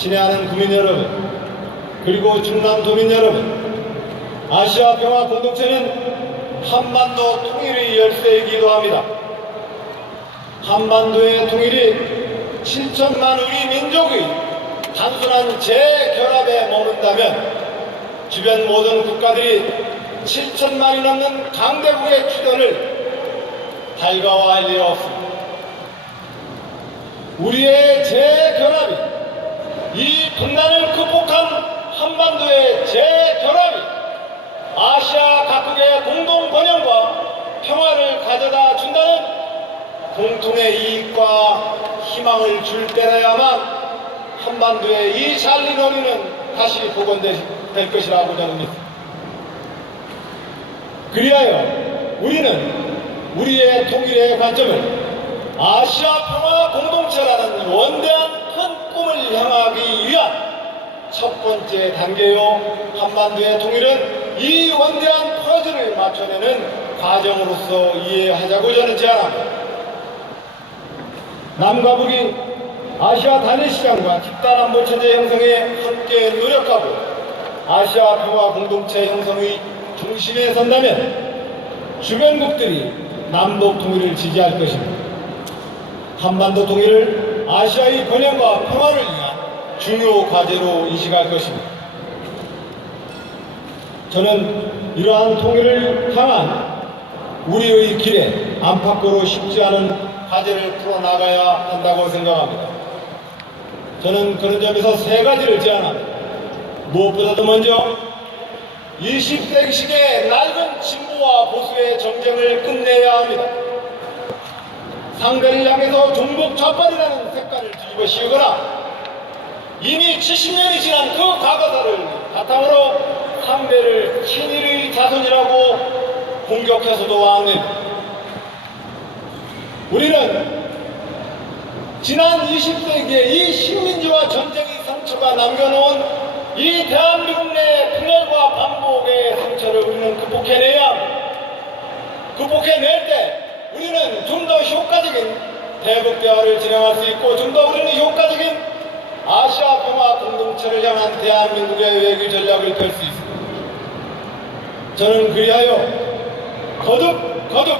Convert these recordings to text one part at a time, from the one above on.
친애하는 국민 여러분, 그리고 중남도민 여러분, 아시아 평화 공동체는 한반도 통일의 열쇠이기도 합니다. 한반도의 통일이 7천만 우리 민족의 단순한 재결합에 머문다면 주변 모든 국가들이 7천만이 넘는 강대국의 주변을 달가워할 리 없습니다. 우리의 재결합이, 이 분단을 극복한 한반도의 재결합이 아시아 각국의 공동 번영과 평화를 가져다 준다는 공통의 이익과 희망을 줄 때라야만 한반도의 이 잘리너리는 다시 복원될 것이라고 저는 믿습니다. 그리하여 우리는 우리의 통일의 관점을 아시아 평화 공동체라는 원대한 큰 꿈을 향하기 위한 첫 번째 단계요, 한반도의 통일은 이 원대한 퍼즐을 맞춰내는 과정으로서 이해하자고 저는 제안합니다. 남과 북이 아시아 단일 시장과 집단 안보 체제 형성에 함께 노력하고 아시아 평화 공동체 형성의 중심에 선다면 주변국들이 남북 통일을 지지할 것입니다. 한반도 통일을 아시아의 번영과 평화를 위한 중요 과제로 인식할 것입니다. 저는 이러한 통일을 향한 우리의 길에 안팎으로 쉽지 않은 과제를 풀어나가야 한다고 생각합니다. 저는 그런 점에서 세 가지를 제안합니다. 무엇보다도 먼저 20세기식의 낡은 진보와 보수의 정쟁을 끝내야 합니다. 상대를 향해서 종북 좌빨이라는 색깔을 뒤집어 씌우거나 이미 70년이 지난 그 과거사를 바탕으로 상대를 친일의 자손이라고 공격해서도 왕래입니다. 우리는 지난 20세기의 이 식민지와 전쟁의 상처가 남겨놓은 이 대한민국 내 분열과 반복의 상처를 우리는 극복해내야 합니다. 극복해낼 때 우리는 좀 더 효과적인 대북 대화를 진행할 수 있고 좀 더 우리는 효과적인 아시아 평화 공동체를 향한 대한민국의 외교 전략을 펼 수 있습니다. 저는 그리하여 거듭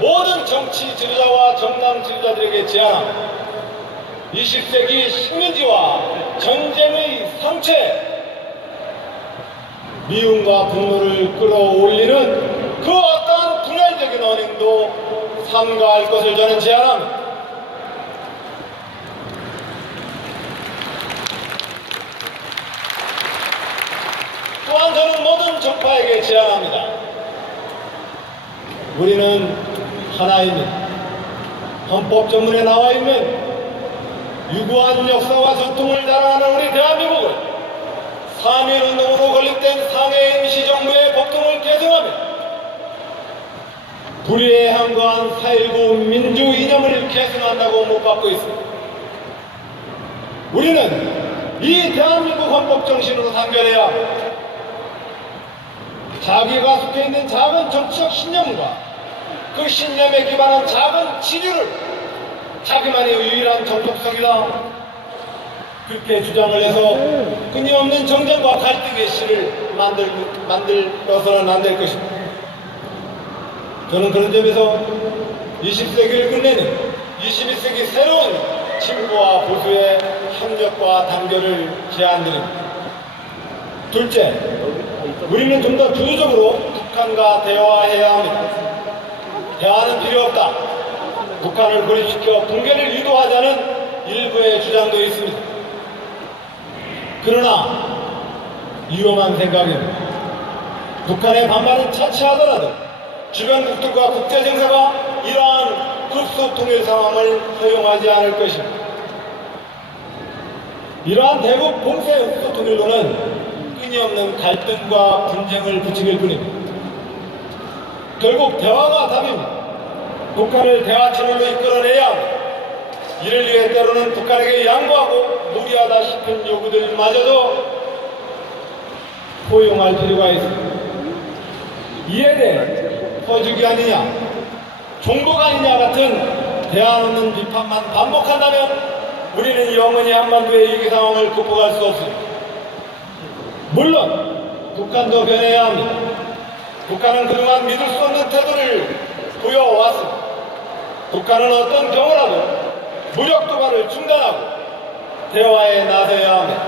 모든 정치 지도자와 정당 지도자들에게 제안합니다. 20세기 식민지와 전쟁의 상처에 미움과 분노를 끌어올리는 그 어떠한 분열적인 언행도 삼가할 것을 저는 제안합니다. 또한 저는 모든 정파에게 제안합니다. 우리는 하나입니다. 헌법 전문에 나와 있는 유구한 역사와 전통을 자랑하는 우리 대한민국을 3.1운동으로 건립된 상해 임시정부의 법통을 계승하며 불의에 항거한 4.19 민주 이념을 계승한다고 못 받고 있습니다. 우리는 이 대한민국 헌법 정신으로 단결해야 합니다. 자기가 속해 있는 작은 정치적 신념과 그 신념에 기반한 작은 지류를 자기만의 유일한 정통성이다, 그렇게 주장을 해서 끊임없는 정쟁과 갈등의 씨를 만들어서는 안 될 것입니다. 저는 그런 점에서 20세기를 끝내는 21세기 새로운 진보와 보수의 협력과 단결을 제안드립니다. 둘째, 우리는 좀 더 주도적으로 북한과 대화해야 합니다. 대화는 필요 없다, 북한을 고립시켜 붕괴를 유도하자는 일부의 주장도 있습니다. 그러나 위험한 생각입니다. 북한의 반발은 차치하더라도 주변국들과 국제정세가 이러한 급속통일 상황을 허용하지 않을 것입니다. 이러한 대북 공세 급속통일로는 끊임없는 갈등과 분쟁을 부추길 뿐입니다. 결국 대화가 답입니다. 북한을 대화 채널로 이끌어내야 합니다. 이를 위해 때로는 북한에게 양보하고 무리하다 싶은 요구들마저도 포용할 필요가 있습니다. 이에 대해 퍼주기 아니냐, 종북 아니냐 같은 대안 없는 비판만 반복한다면 우리는 영원히 한반도의 위기 상황을 극복할 수 없습니다. 물론 북한도 변해야 합니다. 북한은 그동안 믿을 수 없는 태도를 보여왔습니다. 북한은 어떤 경우라도 무력 도발을 중단하고 대화에 나서야 합니다.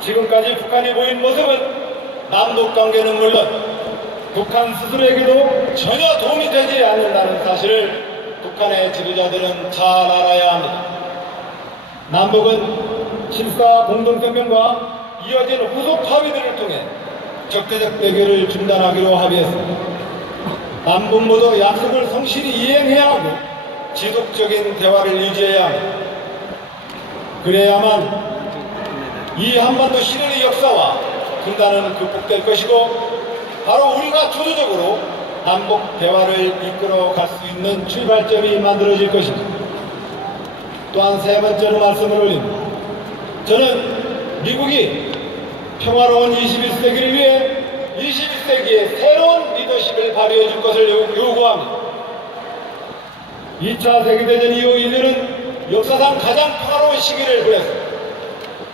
지금까지 북한이 보인 모습은 남북관계는 물론 북한 스스로에게도 전혀 도움이 되지 않는다는 사실을 북한의 지도자들은 잘 알아야 합니다. 남북은 7.4 공동성명과 이어진 후속 합의들을 통해 적대적 대결을 중단하기로 합의했습니다. 남북 모두 약속을 성실히 이행해야 하고 지속적인 대화를 유지해야 합니다. 그래야만 이 한반도 시련의 역사와 분단은 극복될 것이고 바로 우리가 주도적으로 남북 대화를 이끌어 갈 수 있는 출발점이 만들어질 것입니다. 또한 세 번째로 말씀을 올립니다. 저는 미국이 평화로운 21세기를 위해 21세기의 새로운 리더십을 발휘해 줄 것을 요구합니다. 2차 세계대전 이후 인류는 역사상 가장 평화로운 시기를 보냈습니다.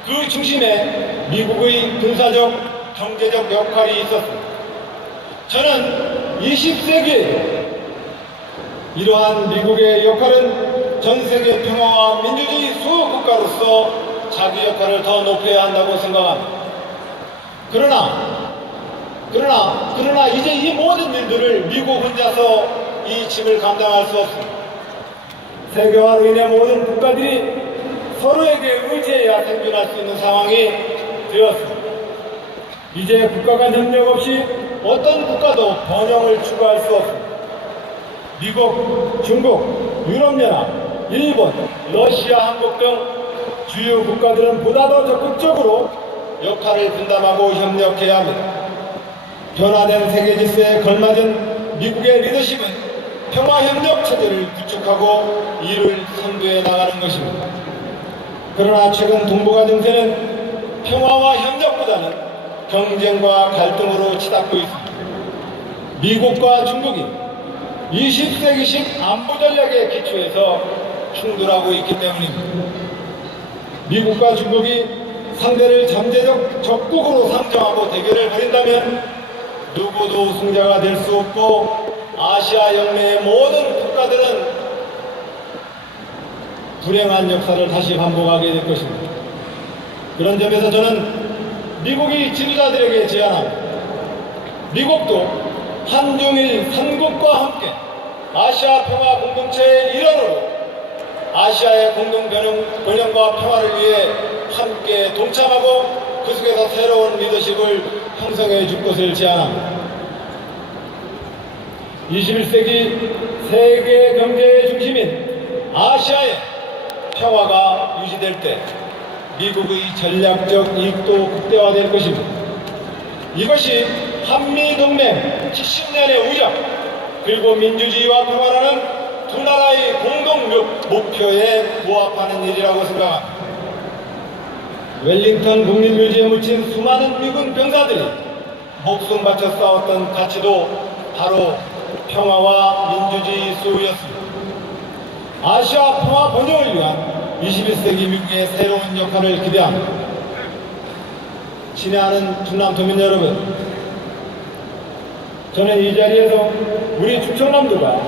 그 중심에 미국의 군사적, 경제적 역할이 있었습니다. 저는 20세기에 이러한 미국의 역할은 전 세계 평화와 민주주의 수호국가로서 자기 역할을 더 높여야 한다고 생각합니다. 그러나 이제 이 모든 일들을 미국 혼자서 이 짐을 감당할 수 없습니다. 세계화로 인해 모든 국가들이 서로에게 의지해야 생존할 수 있는 상황이 되었습니다. 이제 국가 간 협력 없이 어떤 국가도 번영을 추구할 수 없습니다. 미국, 중국, 유럽연합, 일본, 러시아, 한국 등 주요 국가들은 보다 더 적극적으로 역할을 분담하고 협력해야 합니다. 변화된 세계 질서에 걸맞은 미국의 리더십은 평화협력 체제를 구축하고 이를 선도해 나가는 것입니다. 그러나 최근 동북아 정세는 평화와 협력보다는 경쟁과 갈등으로 치닫고 있습니다. 미국과 중국이 20세기식 안보 전략에 기초해서 충돌하고 있기 때문입니다. 미국과 중국이 상대를 잠재적 적국으로 상정하고 대결을 벌인다면 누구도 승자가 될 수 없고 아시아 연맹의 모든 국가들은 불행한 역사를 다시 반복하게 될 것입니다. 그런 점에서 저는 미국이 지도자들에게 제안합니다. 미국도 한중일 삼국과 함께 아시아 평화 공동체의 일원으로 아시아의 공동 번영과 평화를 위해 함께 동참하고 그 속에서 새로운 리더십을 형성해 줄 것을 제안합니다. 21세기 세계 경제의 중심인 아시아의 평화가 유지될 때 미국의 전략적 이익도 극대화될 것입니다. 이것이 한미동맹 70년의 우정 그리고 민주주의와 평화라는 두 나라의 공동 목표에 부합하는 일이라고 생각합니다. 웰링턴 국립묘지에 묻힌 수많은 미군 병사들이 목숨 바쳐 싸웠던 가치도 바로 평화와 민주주의 수호였습니다. 아시아 평화 번영을 위한 21세기 미국의 새로운 역할을 기대합니다. 친애하는 충남도민 여러분, 저는 이 자리에서 우리 충청남도가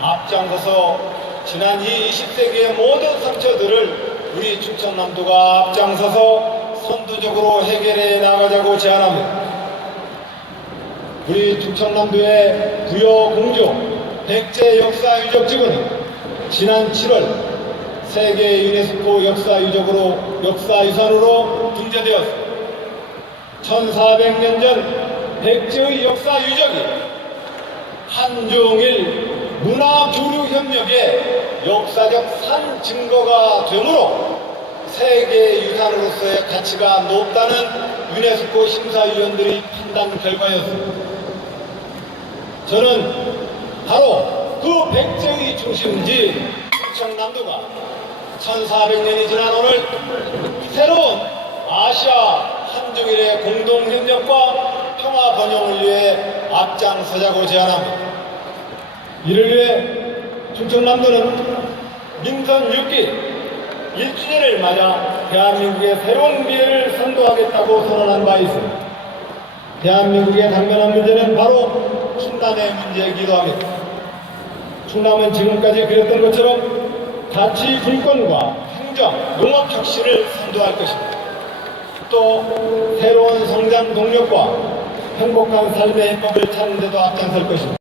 앞장서서 지난 이 20세기의 모든 상처들을 우리 충청남도가 앞장서서 선두적으로 해결해 나가자고 제안합니다. 우리 충청남도의 부여 공조 백제 역사유적지구는 지난 7월 세계 유네스코 역사유산으로 등재되었습니다. 1400년 전 백제의 역사유적이 한중일 문화교류협력의 역사적 산 증거가 되므로 세계유산으로서의 가치가 높다는 유네스코 심사위원들의 판단 결과였습니다. 저는 바로 그 백제의 중심지 충청남도가 1400년이 지난 오늘 새로운 아시아 한중일의 공동협력과 평화 번영을 위해 앞장서자고 제안합니다. 이를 위해 충청남도는 민선 6기 1주년을 맞아 대한민국의 새로운 미래를 선도하겠다고 선언한 바 있습니다. 대한민국의 당면한 문제는 바로 충남의 문제이기도 합니다. 충남은 지금까지 그랬던 것처럼 자치 분권과 행정, 농업 혁신을 선도할 것입니다. 또 새로운 성장 동력과 행복한 삶의 해법을 찾는 데도 앞장설 것입니다.